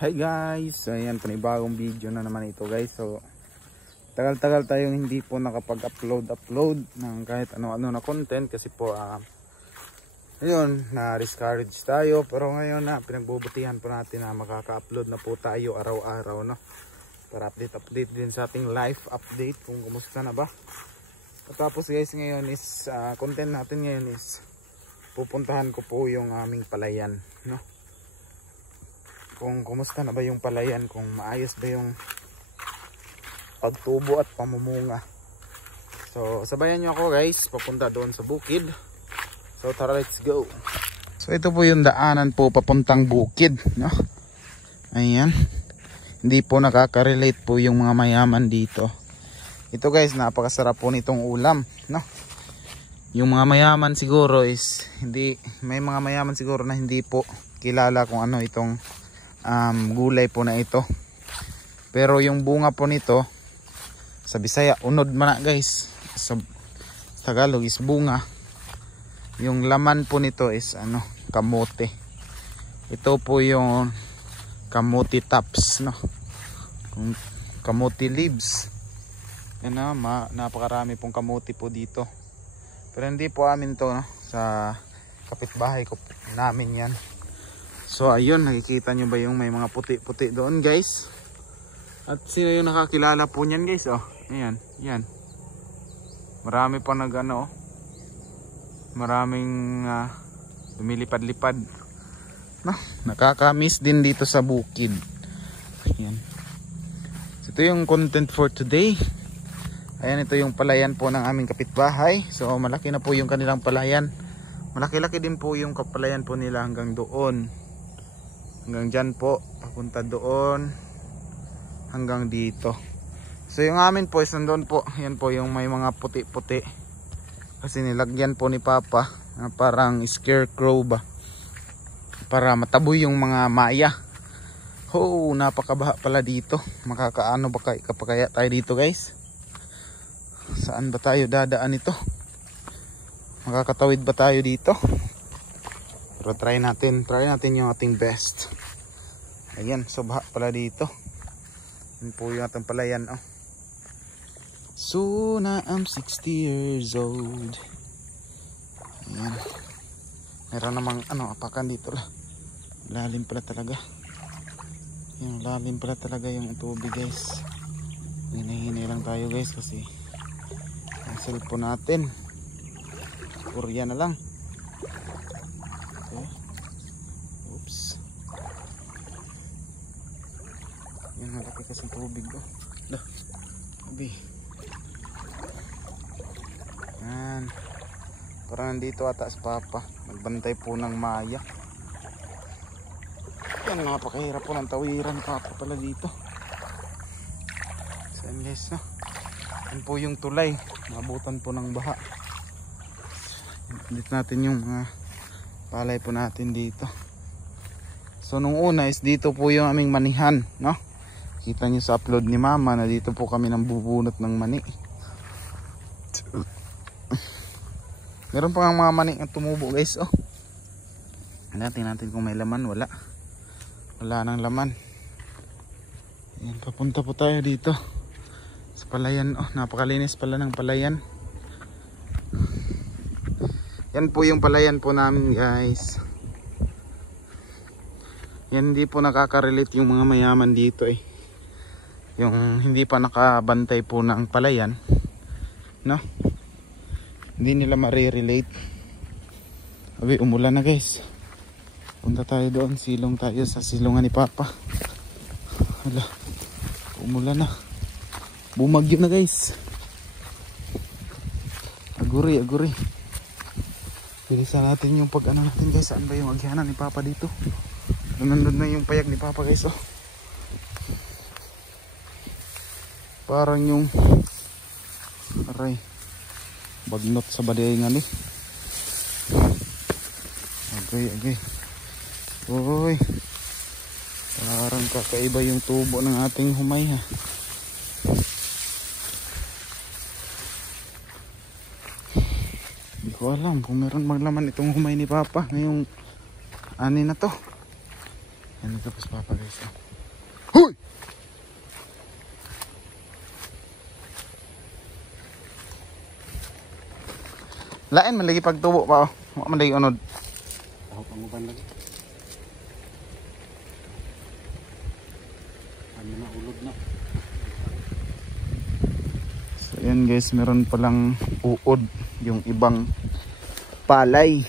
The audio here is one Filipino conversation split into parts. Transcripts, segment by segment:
Hi guys, ayan panibagong video na naman ito guys. So tagal-tagal tayong hindi po nakapag-upload ng kahit ano-ano na content kasi po ayun, na-discourage tayo. Pero ngayon na pinagbubutihan po natin na makaka-upload na po tayo araw-araw, no? Para update din sa ating life update kung kumusta na ba. At tapos guys, ngayon is content natin ngayon is pupuntahan ko po yung aming palayan, no? Kung kumusta na ba yung palayan, kung maayos ba yung pagtubo at pamumunga. So sabayan nyo ako guys, papunta doon sa bukid. So tara, let's go. So ito po yung daanan po papuntang bukid, no? Ayan. Hindi po nakaka-relate po yung mga mayaman dito. Ito guys, napakasarap po nitong ulam, no? Yung mga mayaman siguro is may mga mayaman siguro na hindi po kilala kung ano itong gulay po na ito. Pero yung bunga po nito sa Bisaya unod man na guys, sa Tagalog is bunga. Yung laman po nito is kamote. Ito po yung kamote tops, no? Kamote leaves. Yan na, napakarami pong kamote po dito. Pero hindi po amin to, no? Sa kapitbahay ko namin yan. So ayun, nakikita nyo ba yung may mga puti-puti doon guys? At sino yung nakakilala po niyan guys? Oh, ayan, yan. Marami pa maraming lumilipad-lipad. Nakaka-miss din dito sa bukid. Ayan. So ito yung content for today. Ayan, ito yung palayan po ng aming kapitbahay. So malaki na po yung kanilang palayan. Malaki-laki din po yung kapalayan po nila hanggang doon. Hanggang dyan po, papunta doon hanggang dito. So yung amin po is nandun po. Yan po yung may mga puti-puti. Kasi nilagyan po ni Papa na parang scarecrow ba, para mataboy yung mga maya. Oh, napakabaha pala dito. Makakaano ba kaya tayo dito guys? Saan ba tayo dadaan ito? Makakatawid ba tayo dito? Pero try natin yung ating best. Ayan, so baha pala dito. Yun po yung ating palayan, oh. Soon I'm 60 years old. Ayan. Meron namang apakan dito lah. Lalim pala talaga. Yung lalim pala talaga yung tubig guys. Hinahinay lang tayo guys kasi ang cellphone natin Korea na lang. Okay. Oops. Yan, malaki kasi tubig oh. Dah. Abi. Yan. Parang nandito ata si Papa. Nagbantay po ng maya. Yan, napakahirap po ng tawiran Papa pala dito. Saan guys, no? Yan po yung tulay. Mabutan po ng baha. Dito natin yung mga palay po natin dito. So nung una is dito po yung aming manihan, no? Kita nyo sa upload ni Mama na dito po kami nang bubunot ng mani. Meron pa nga mga mani na tumubo guys, oh. Tingnan natin kung may laman. Wala nang laman. Ayan, papunta po tayo dito sa palayan. Oh, napakalinis pala ng palayan. Yan po yung palayan po namin guys. Yan, hindi po nakaka-relate yung mga mayaman dito eh. Yung hindi pa nakabantay po ng palayan, no? Hindi nila ma-relate. Abi, umulan na guys. Punta tayo doon, silong tayo sa silungan ni Papa. Hala, umulan na. Bumagyo na guys. Aguri. Bilisan natin yung natin guys. Saan ba yung agyanan ni Papa dito? Nandun na yung payag ni Papa guys, oh. Parang yung bagnot sa badayngan eh. Okay. Uy, parang kakaiba yung tubo ng ating humay ha. Hindi ko alam kung meron maglaman itong humay ni Papa ngayong ani na to. Yan ito pas papa guys. Huy! Lain man lagi pagtubo pa oh. Wa man lagi unod. Ako panguban lagi. Ano na ulod na. So yan guys, meron palang uod yung ibang palay.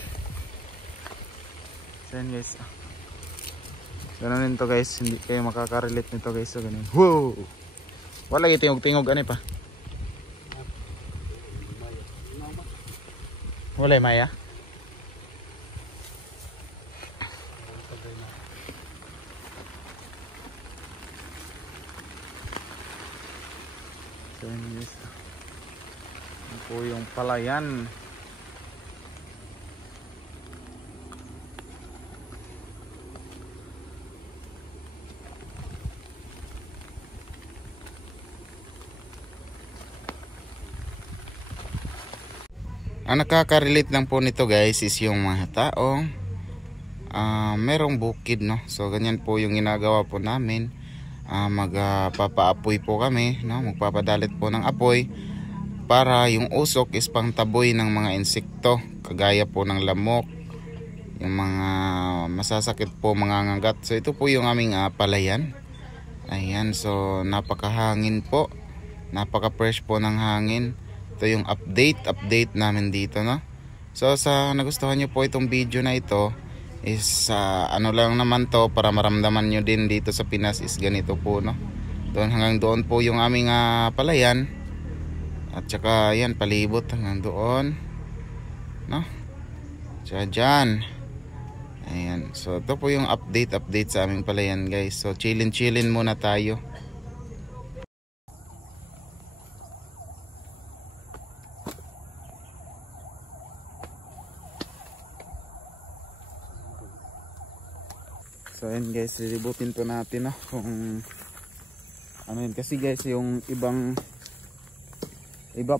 So yan guys. Ganun to guys, hindi kayo makaka-relate nito guys. So ganun. Wow! Wala lagi tingog-tingog ani pa. Wala maya. So yan guys. Yan po yung palayan. Ang nakaka-relate lang po nito guys is yung mga tao merong bukid, no. So ganyan po yung ginagawa po namin. Magpapaapoy po kami, no. Magpapadalit po ng apoy para yung usok is pangtaboy ng mga insekto kagaya po ng lamok, yung mga masasakit po, mga ngagat. So ito po yung aming palayan. Ayan, so napakahangin po, napaka fresh po ng hangin. Ito yung update namin dito, no. So sa nagustuhan nyo po itong video na ito is ano lang naman to, para maramdaman nyo din dito sa Pinas is ganito po, no. Doon hanggang doon po yung aming palayan. At saka yan, palibot hanggang doon, no. Tsaka dyan. Ayan, so ito po yung update sa aming palayan guys. So chillin muna tayo. So ayan guys, lilibutin to natin, no, kung ano yun. Kasi guys, yung iba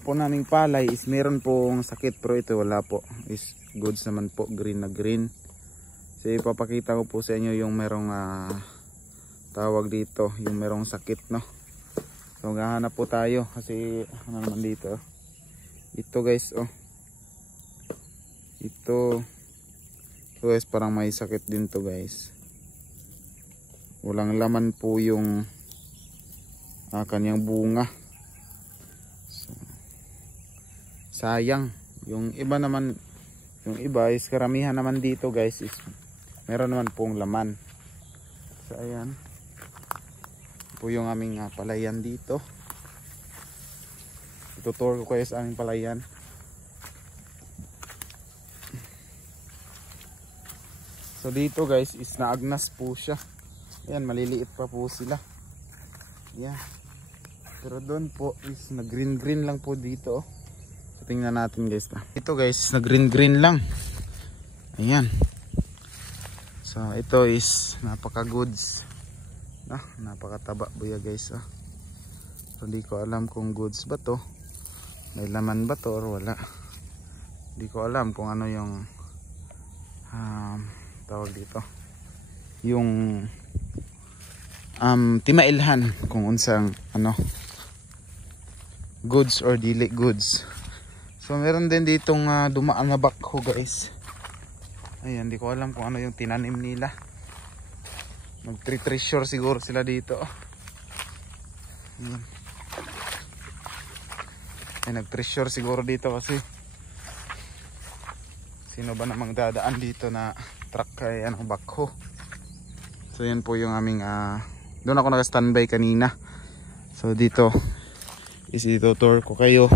po naming palay is meron pong sakit, pero ito wala po, is goods naman po, green na green. So ipapakita ko po sa inyo yung merong tawag dito, yung merong sakit, no. So maghahanap po tayo kasi ano naman dito. Ito guys, oh, ito guys, parang may sakit din to guys. Walang laman po yung kanyang bunga. So, sayang. Yung iba naman, yung iba is karamihan naman dito guys is meron naman pong laman. So ayan po yung aming palayan dito. Itutour ko kayo sa aming palayan. So dito guys is naagnas po siya. Ayan, maliliit pa po sila. Ayan. Pero doon po is na green lang po dito. So tingnan natin guys. Ito guys, na green lang. Ayan. So ito is napaka goods. Napakataba buya guys. So hindi ko alam kung goods ba to. May laman ba to or wala. Hindi ko alam kung ano yung tawag dito. Yung timailhan kung unsang ano goods or dili goods. So meron din ditong dumaan na bakho guys. Ayan, di ko alam kung ano yung tinanim nila. Mag-treasure siguro sila dito. Ayan. Ay, nag-treasure siguro dito kasi sino ba namang dadaan dito na truck kay ano bakho. So yan po yung aming doon ako naka-standby kanina. So dito is itutour ko kayo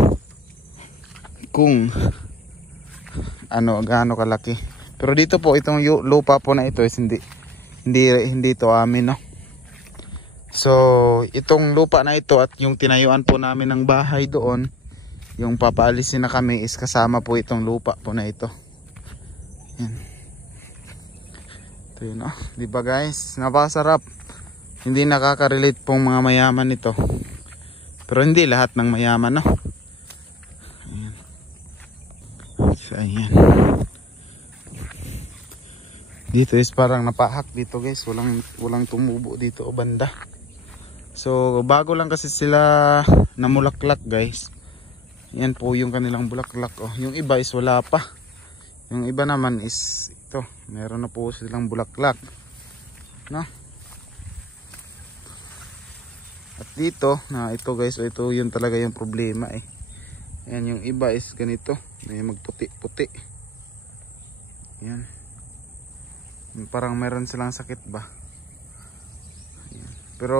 kung ano gaano kalaki. Pero dito po itong lupa po na ito is hindi to amin, no. So itong lupa na ito at yung tinayuan po namin ng bahay doon, yung papaalisin na kami is kasama po itong lupa po na ito. Yan. Ito yun, di ba guys? Napakasarap. Hindi nakaka-relate pong mga mayaman ito. Pero hindi lahat ng mayaman, no. Ayan. So ayan. Dito is parang napahak dito guys, walang tumubo dito o banda. So bago lang kasi sila namulaklak guys. Yan po yung kanilang bulaklak. Oh, yung iba is wala pa. Yung iba naman is ito, meron na po silang bulaklak. No? At dito, na ito guys, ito yun talaga yung problema eh. Yan, yung iba is ganito, may magputi-puti. Yan. Parang meron silang sakit ba. Yan. Pero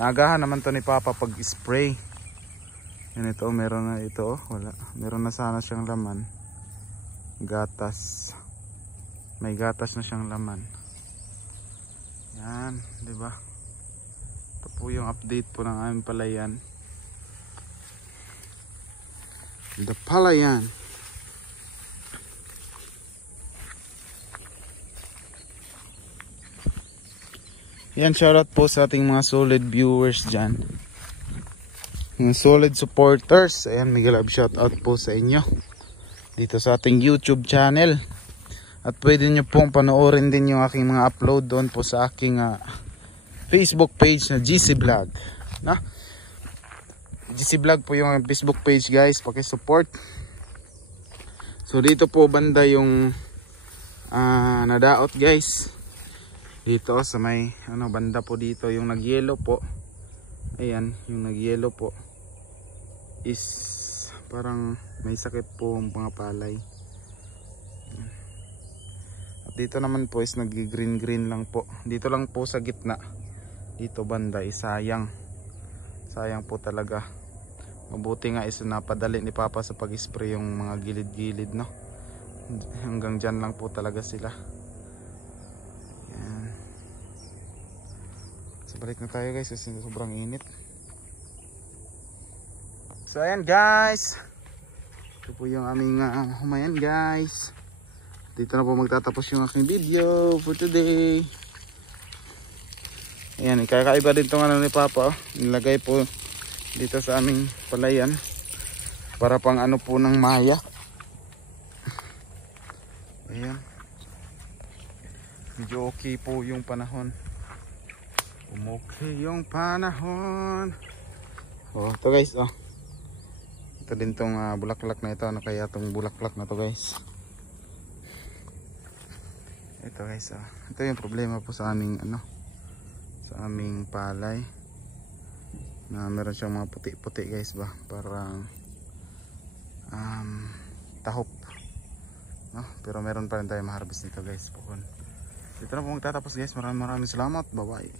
naagahan naman to ni Papa pag spray. Yan, ito meron na ito, wala. Meron na sana siyang laman. Gatas. May gatas na siyang laman. Yan, di ba? Ito po yung update po ng aming palayan. The palayan. Yan, shoutout po sa ating mga solid viewers dyan. Mga solid supporters. Ayan, mega love shoutout po sa inyo dito sa ating YouTube channel. At pwede nyo pong panoorin din yung aking mga upload doon po sa aking Facebook page na GC Vlog. Na? GC Vlog po yung Facebook page guys, paki-support. So dito po banda yung nadaot guys. Dito sa may banda po dito yung nagyelo po. Ayan, yung nagyelo po is parang may sakit po ang mga palay. At dito naman po is nag-green lang po. Dito lang po sa gitna. Dito banda is sayang. Sayang po talaga. Mabuti nga is napadali ni Papa sa pag-spray yung mga gilid-gilid, no. Hanggang dyan lang po talaga sila. Yan. So balik na tayo guys kasi sobrang init. So ayan guys, ito po yung aming humayan guys. Dito na po magtatapos yung aking video for today. Ayan, kakaiba din itong ni Papa. Nilagay po dito sa aming palayan para pang po ng maya. Ayan, medyo okay po yung panahon. Okay yung panahon. Oh, ito guys, oh. Ito din tong bulaklak na ito. Ano kaya tong bulaklak na to guys? Ito guys, oh. Ito yung problema po sa aming sa aming palay. Na meron siyang mga puti-puti guys ba? Parang tahop. No? Pero meron pa rin tayo ma-harvest nito guys. Dito na po magtatapos guys. Maraming salamat. Bye bye.